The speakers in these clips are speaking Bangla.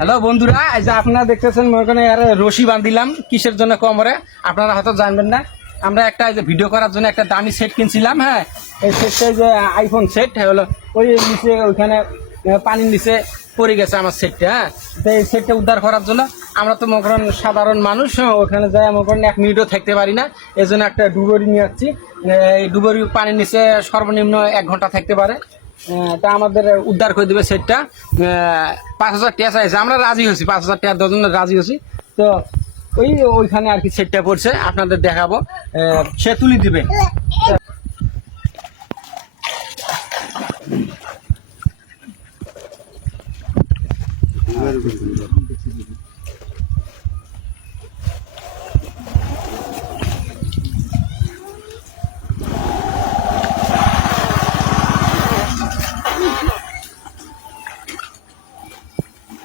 হ্যালো বন্ধুরা এই যে আপনারা দেখতেছেন মনে করেন এর রশি বান্ধিলাম কিসের জন্য কমরে আপনারা হয়তো জানবেন না। আমরা একটা এই যে ভিডিও করার জন্য একটা দামি সেট কিনছিলাম হ্যাঁ? এই সেটটা যে আইফোন সেট হলো ওই নিচে ওইখানে পানির নিচে পড়ে গেছে আমার সেটটা হ্যাঁ? তো এই সেটটা উদ্ধার করার জন্য আমরা তো মনে করেন সাধারণ মানুষ হ্যাঁ, ওখানে যাই মনে করেন এক মিনিটও থাকতে পারি না। এই জন্য একটা ডুবরি নিয়ে যাচ্ছি এই ডুবরি পানির নিচে সর্বনিম্ন এক ঘণ্টা থাকতে পারে। তা আমাদের উদ্ধার করে দেবে সেটটা। পাঁচ হাজার টিয়া চাইছে। আমরা রাজি হয়েছি, পাঁচ হাজার টিয়া দশজন রাজি হয়েছি। তো ওই ওইখানে আর কি সেটটা পড়ছে, আপনাদের দেখাবো। সে তুলি দিবে।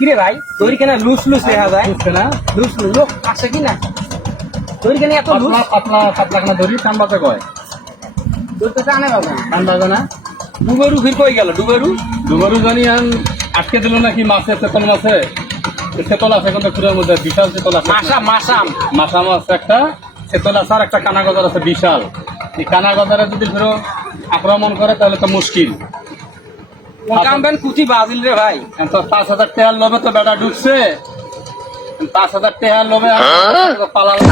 কিরে ভাই? তোর কেন লুস লুস দেখা যায়। না লুস লুস। লোক আছে কি না? তোর কেন এত লুস? পাতলা পাতলা খানা ধরি টান বাজে কয়। তোর তো জানে বাবা টান বাজে না? ডুবেরু ফির কই গেল? ডুবেরু? দুবারু জানি আন আটকে দিল নাকি মাছে চেতল মাছে? চেতল আছে কিন্তু খুঁড়ের মধ্যে বিশাল চেতল আছে। মাসা মাসাম। মাথা মাছ একটা চেতল আছে আর একটা কানা গজার আছে বিশাল। এই কানা গজারে যদি ফেরো আক্রমণ করে তাহলে তো মুশকিল। কামবেন কুচি বাজিল রে ভাই। তো পাঁচ হাজার টাকার লোভে তো বেটা ঢুকছে। পাঁচ হাজার টাকার লোভে পালাল